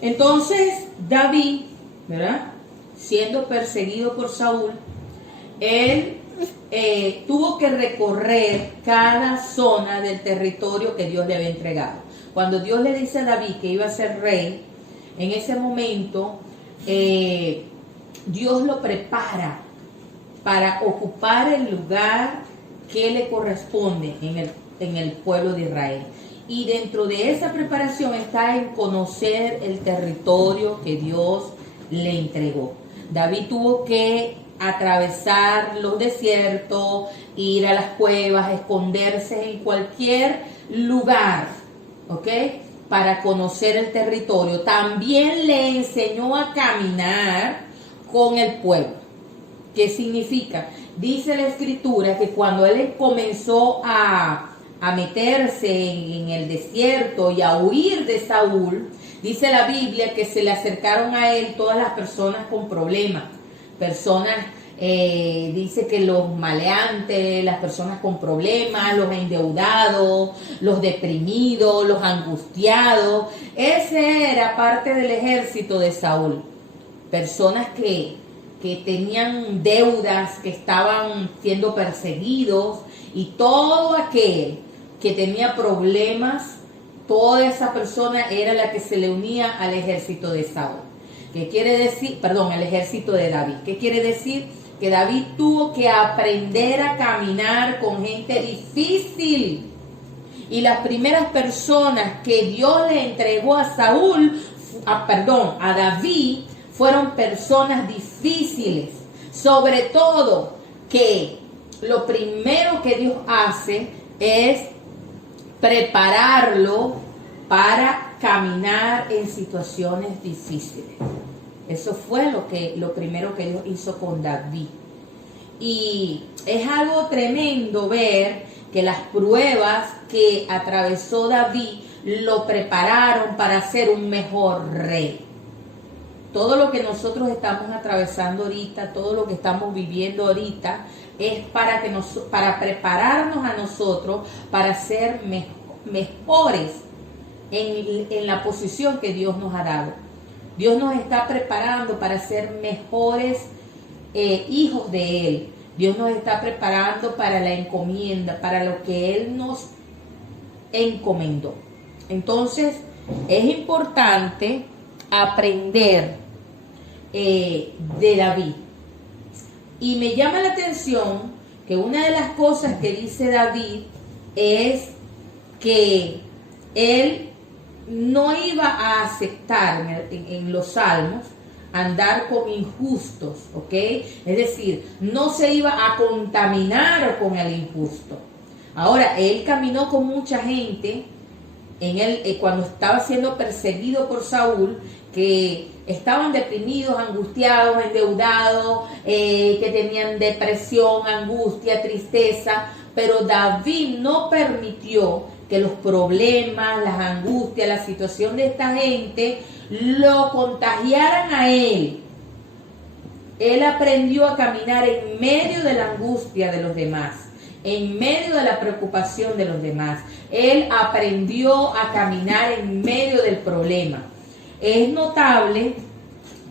Entonces David, ¿verdad?, siendo perseguido por Saúl, él tuvo que recorrer cada zona del territorio que Dios le había entregado. Cuando Dios le dice a David que iba a ser rey, en ese momento Dios lo prepara para ocupar el lugar que le corresponde en el pueblo de Israel. Y dentro de esa preparación está en conocer el territorio que Dios le entregó. David tuvo que atravesar los desiertos, ir a las cuevas, esconderse en cualquier lugar, ¿ok?, para conocer el territorio. También le enseñó a caminar con el pueblo. ¿Qué significa? Dice la Escritura que cuando él comenzó a meterse en el desierto y a huir de Saúl, dice la Biblia que se le acercaron a él todas las personas con problemas. Personas, dice que los maleantes, las personas con problemas, los endeudados, los deprimidos, los angustiados. Ese era parte del ejército de Saúl. Personas que tenían deudas, que estaban siendo perseguidos, y todo aquel que tenía problemas, toda esa persona era la que se le unía al ejército de Saúl. ¿Qué quiere decir? Perdón, al ejército de David. ¿Qué quiere decir? Que David tuvo que aprender a caminar con gente difícil. Y las primeras personas que Dios le entregó a David, fueron personas difíciles. Sobre todo que lo primero que Dios hace es prepararlo para caminar en situaciones difíciles. Eso fue lo primero que Dios hizo con David. Y es algo tremendo ver que las pruebas que atravesó David lo prepararon para ser un mejor rey. Todo lo que nosotros estamos atravesando ahorita, todo lo que estamos viviendo ahorita, es para prepararnos a nosotros para ser mejores en la posición que Dios nos ha dado. Dios nos está preparando para ser mejores hijos de Él. Dios nos está preparando para la encomienda, para lo que Él nos encomendó. Entonces, es importante aprender de David. Y me llama la atención que una de las cosas que dice David es que él no iba a aceptar en los salmos andar con injustos, ¿ok? Es decir, no se iba a contaminar con el injusto. Ahora, él caminó con mucha gente cuando estaba siendo perseguido por Saúl, que estaban deprimidos, angustiados, endeudados, que tenían depresión, angustia, tristeza, pero David no permitió que los problemas, las angustias, la situación de esta gente lo contagiaran a él. Él aprendió a caminar en medio de la angustia de los demás, en medio de la preocupación de los demás. Él aprendió a caminar en medio del problema. Es notable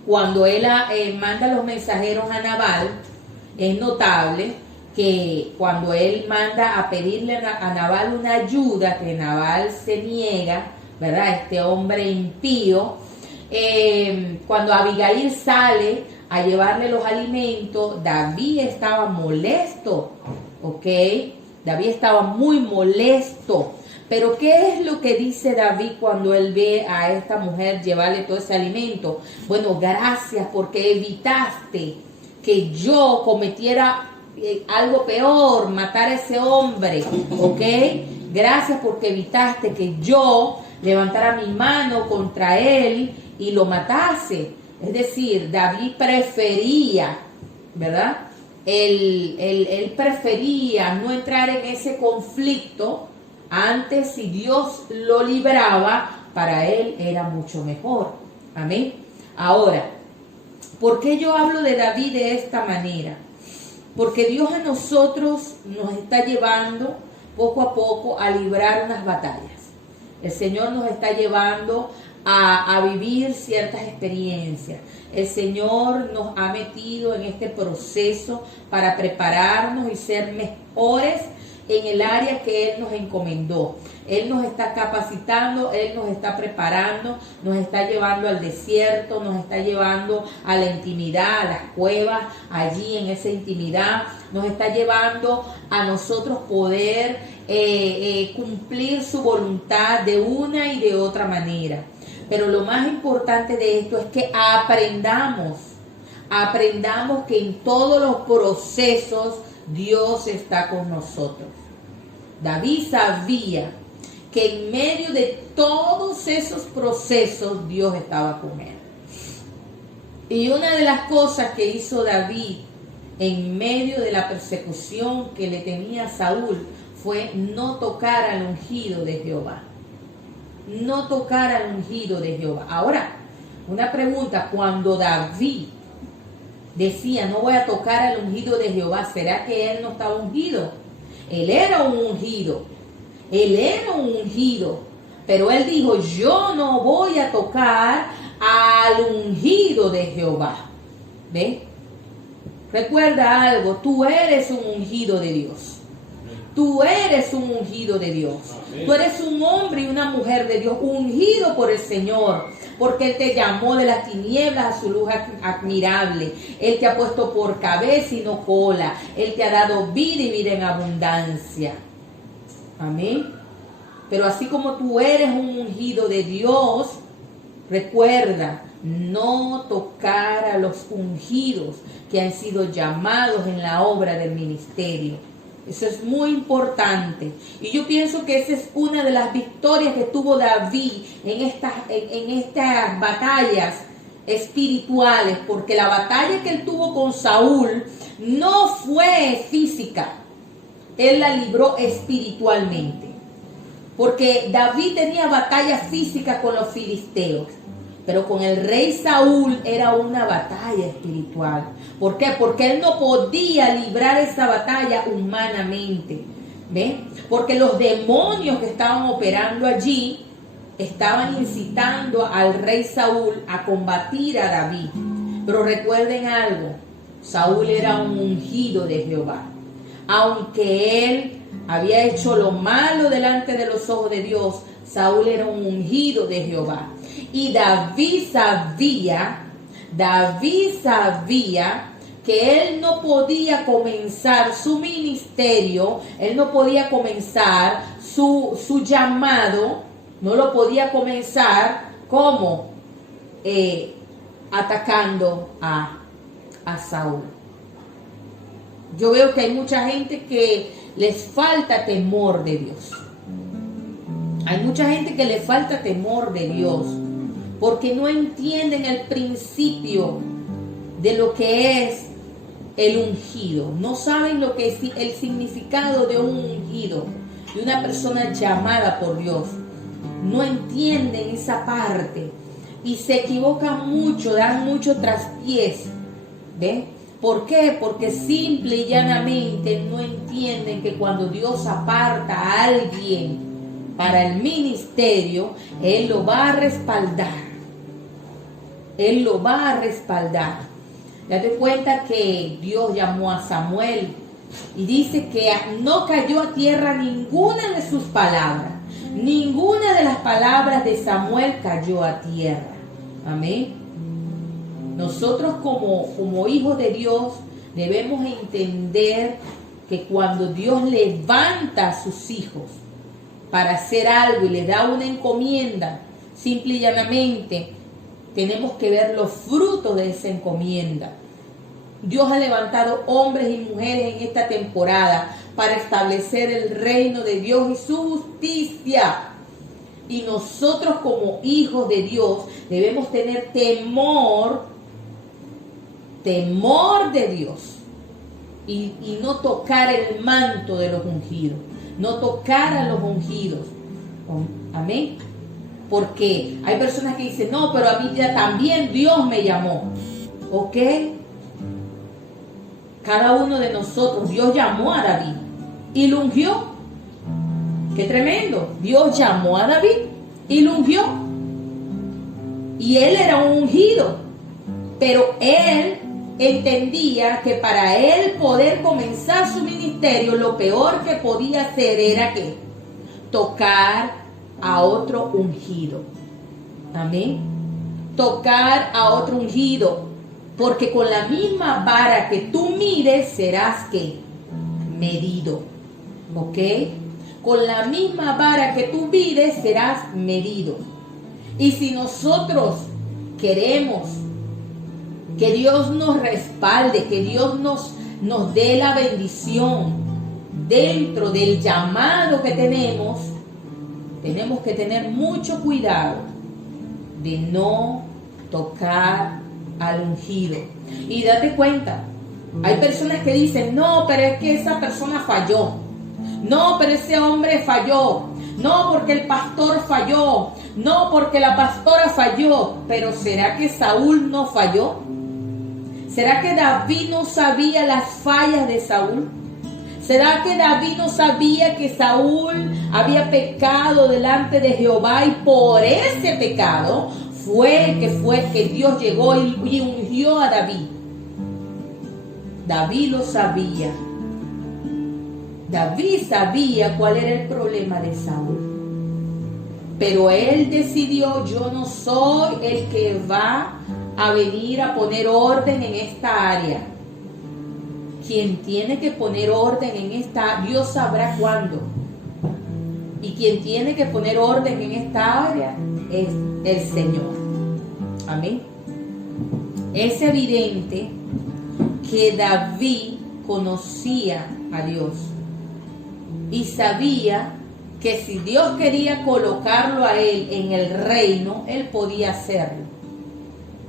cuando él manda los mensajeros a Nabal, es notable que cuando él manda a pedirle a Nabal una ayuda, que Nabal se niega, ¿verdad? Este hombre impío, cuando Abigail sale a llevarle los alimentos, David estaba molesto, ¿ok? David estaba muy molesto. Pero ¿qué es lo que dice David cuando él ve a esta mujer llevarle todo ese alimento? Bueno, gracias porque evitaste que yo cometiera algo peor, matar a ese hombre, ¿ok? Gracias porque evitaste que yo levantara mi mano contra él y lo matase. Es decir, David prefería, ¿verdad? Él prefería no entrar en ese conflicto. Antes, si Dios lo libraba, para él era mucho mejor. Amén. Ahora, ¿por qué yo hablo de David de esta manera? Porque Dios a nosotros nos está llevando poco a poco a librar unas batallas. El Señor nos está llevando a vivir ciertas experiencias. El Señor nos ha metido en este proceso para prepararnos y ser mejores en el área que Él nos encomendó. Él nos está capacitando, Él nos está preparando, nos está llevando al desierto, nos está llevando a la intimidad, a las cuevas, allí en esa intimidad, nos está llevando a nosotros poder cumplir su voluntad de una y de otra manera. Pero lo más importante de esto es que aprendamos que en todos los procesos Dios está con nosotros. David sabía que en medio de todos esos procesos Dios estaba con él. Y una de las cosas que hizo David en medio de la persecución que le tenía Saúl fue no tocar al ungido de Jehová. No tocar al ungido de Jehová. Ahora, una pregunta, cuando David decía no voy a tocar al ungido de Jehová, ¿será que él no estaba ungido? Él era un ungido, pero él dijo yo no voy a tocar al ungido de Jehová. ¿Ven? Recuerda algo, tú eres un ungido de Dios. Tú eres un ungido de Dios. Tú eres un hombre y una mujer de Dios, ungido por el Señor, porque Él te llamó de las tinieblas a su luz admirable. Él te ha puesto por cabeza y no cola. Él te ha dado vida y vida en abundancia. Amén. Pero así como tú eres un ungido de Dios, recuerda no tocar a los ungidos que han sido llamados en la obra del ministerio. Eso es muy importante. Y yo pienso que esa es una de las victorias que tuvo David en estas batallas espirituales, porque la batalla que él tuvo con Saúl no fue física. Él la libró espiritualmente. Porque David tenía batalla física con los filisteos, pero con el rey Saúl era una batalla espiritual. ¿Por qué? Porque él no podía librar esa batalla humanamente. ¿Ven? Porque los demonios que estaban operando allí estaban incitando al rey Saúl a combatir a David. Pero recuerden algo, Saúl era un ungido de Jehová. Aunque él había hecho lo malo delante de los ojos de Dios, Saúl era un ungido de Jehová. Y David sabía que él no podía comenzar su ministerio, él no podía comenzar su llamado, no lo podía comenzar como atacando a Saúl. Yo veo que hay mucha gente que les falta temor de Dios. Hay mucha gente que le falta temor de Dios porque no entienden el principio de lo que es el ungido. No saben lo que es el significado de un ungido, de una persona llamada por Dios. No entienden esa parte y se equivocan mucho, dan mucho traspiés. ¿Ven? ¿Por qué? Porque simple y llanamente no entienden que cuando Dios aparta a alguien para el ministerio, Él lo va a respaldar. Él lo va a respaldar. Date cuenta que Dios llamó a Samuel y dice que no cayó a tierra ninguna de sus palabras. Ninguna de las palabras de Samuel cayó a tierra. Amén. Nosotros como hijos de Dios debemos entender que cuando Dios levanta a sus hijos para hacer algo y les da una encomienda, simple y llanamente tenemos que ver los frutos de esa encomienda. Dios ha levantado hombres y mujeres en esta temporada para establecer el reino de Dios y su justicia. Y nosotros como hijos de Dios debemos tener temor de Dios y no tocar el manto de los ungidos, no tocar a los ungidos. Amén. Porque hay personas que dicen, no, pero a mí ya también Dios me llamó. ¿Ok? Cada uno de nosotros, Dios llamó a David y lo ungió. Qué tremendo. Dios llamó a David y lo ungió. Y él era un ungido. Pero él entendía que para él poder comenzar su ministerio, lo peor que podía hacer era que tocar a otro ungido. Amén. Tocar a otro ungido. Porque con la misma vara que tú mires, serás que medido. ¿Ok? Con la misma vara que tú mides, serás medido. Y si nosotros queremos que Dios nos respalde, que Dios nos dé la bendición dentro del llamado que tenemos que tener mucho cuidado de no tocar al ungido. Y date cuenta, hay personas que dicen, no, pero es que esa persona falló. No, pero ese hombre falló. No, porque el pastor falló. No, porque la pastora falló. Pero ¿será que Saúl no falló? ¿Será que David no sabía las fallas de Saúl? ¿Será que David no sabía que Saúl había pecado delante de Jehová y por ese pecado fue que Dios llegó y ungió a David? David lo sabía. David sabía cuál era el problema de Saúl. Pero él decidió, yo no soy el que va a venir a poner orden en esta área. Quien tiene que poner orden en esta, Dios sabrá cuándo. Y quien tiene que poner orden en esta área es el Señor. Amén. Es evidente que David conocía a Dios y sabía que si Dios quería colocarlo a él en el reino, él podía hacerlo.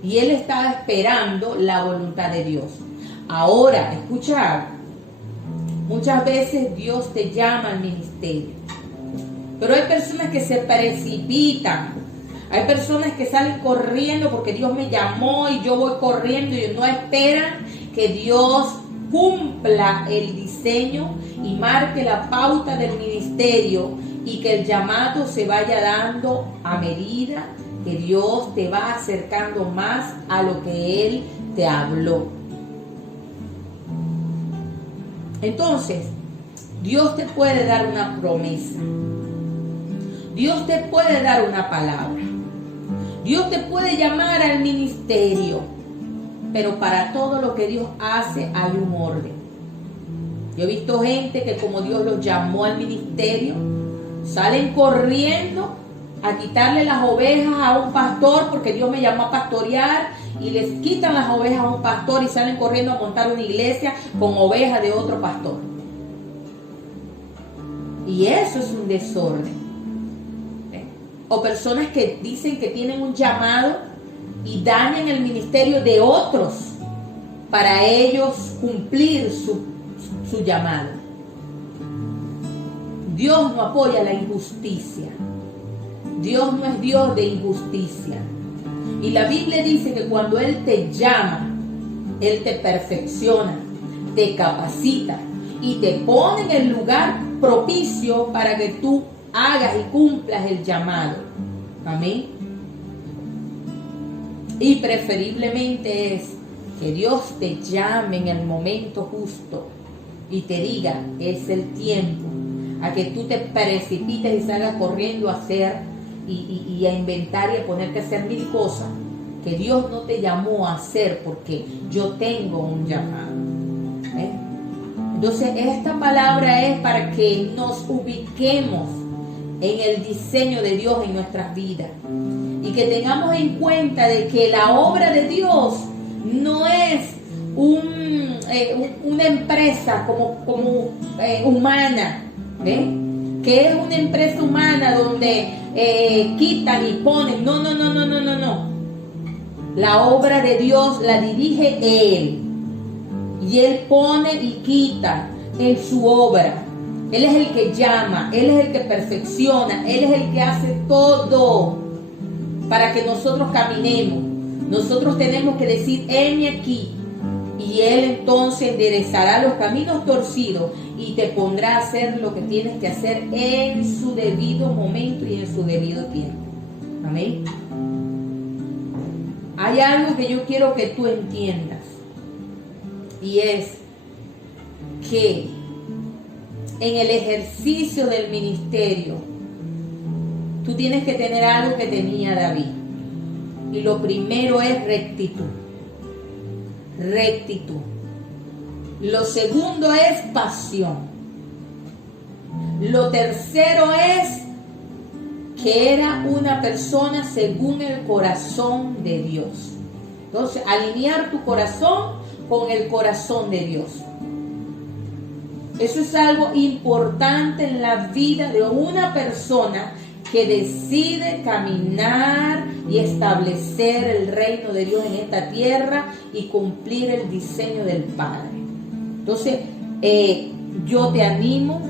Y él estaba esperando la voluntad de Dios. Ahora, escucha algo. Muchas veces Dios te llama al ministerio, pero hay personas que se precipitan. Hay personas que salen corriendo porque Dios me llamó y yo voy corriendo y no esperan que Dios cumpla el diseño y marque la pauta del ministerio y que el llamado se vaya dando a medida que Dios te va acercando más a lo que Él te habló. Entonces, Dios te puede dar una promesa. Dios te puede dar una palabra. Dios te puede llamar al ministerio. Pero para todo lo que Dios hace hay un orden. Yo he visto gente que como Dios los llamó al ministerio, salen corriendo a quitarle las ovejas a un pastor porque Dios me llamó a pastorear y les quitan las ovejas a un pastor y salen corriendo a montar una iglesia con ovejas de otro pastor. Y eso es un desorden. O personas que dicen que tienen un llamado y dañan el ministerio de otros para ellos cumplir su llamado. Dios no apoya la injusticia. Dios no es Dios de injusticia. Y la Biblia dice que cuando Él te llama, Él te perfecciona, te capacita y te pone en el lugar propicio para que tú hagas y cumplas el llamado. Amén. Y preferiblemente es que Dios te llame en el momento justo y te diga, es el tiempo, a que tú te precipites y salgas corriendo a hacer y a inventar y a poner que hacer mil cosas que Dios no te llamó a hacer porque yo tengo un llamado. Entonces esta palabra es para que nos ubiquemos en el diseño de Dios en nuestras vidas y que tengamos en cuenta de que la obra de Dios no es una empresa como humana, que es una empresa humana donde quitan y ponen. No. La obra de Dios la dirige Él y Él pone y quita en su obra. Él es el que llama, Él es el que perfecciona, Él es el que hace todo para que nosotros caminemos. Nosotros tenemos que decir, heme aquí, Y Él entonces enderezará los caminos torcidos y te pondrá a hacer lo que tienes que hacer en su debido momento y en su debido tiempo. Amén. Hay algo que yo quiero que tú entiendas, y es que en el ejercicio del ministerio tú tienes que tener algo que tenía David, y lo primero es rectitud. Rectitud. Lo segundo es pasión. Lo tercero es que era una persona según el corazón de Dios. Entonces, alinear tu corazón con el corazón de Dios. Eso es algo importante en la vida de una persona que decide caminar y establecer el reino de Dios en esta tierra y cumplir el diseño del Padre. Entonces, yo te animo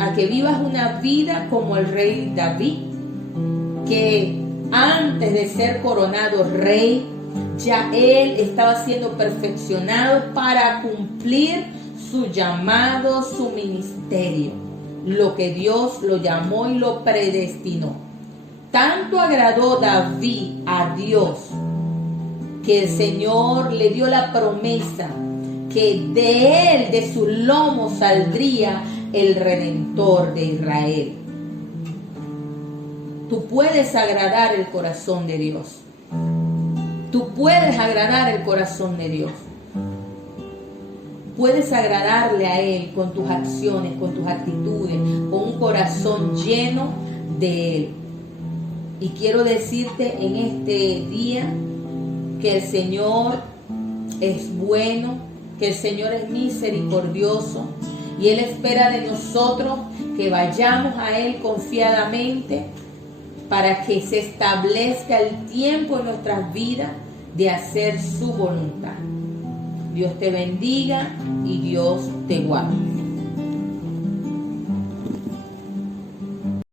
a que vivas una vida como el rey David, que antes de ser coronado rey, ya él estaba siendo perfeccionado para cumplir su llamado, su ministerio, lo que Dios lo llamó y lo predestinó. Tanto agradó David a Dios que el Señor le dio la promesa que de él, de su lomo, saldría el Redentor de Israel. Tú puedes agradar el corazón de Dios. Tú puedes agradar el corazón de Dios. Puedes agradarle a Él con tus acciones, con tus actitudes, con un corazón lleno de Él. Y quiero decirte en este día que el Señor es bueno, que el Señor es misericordioso y Él espera de nosotros que vayamos a Él confiadamente para que se establezca el tiempo en nuestras vidas de hacer su voluntad. Dios te bendiga y Dios te guarde.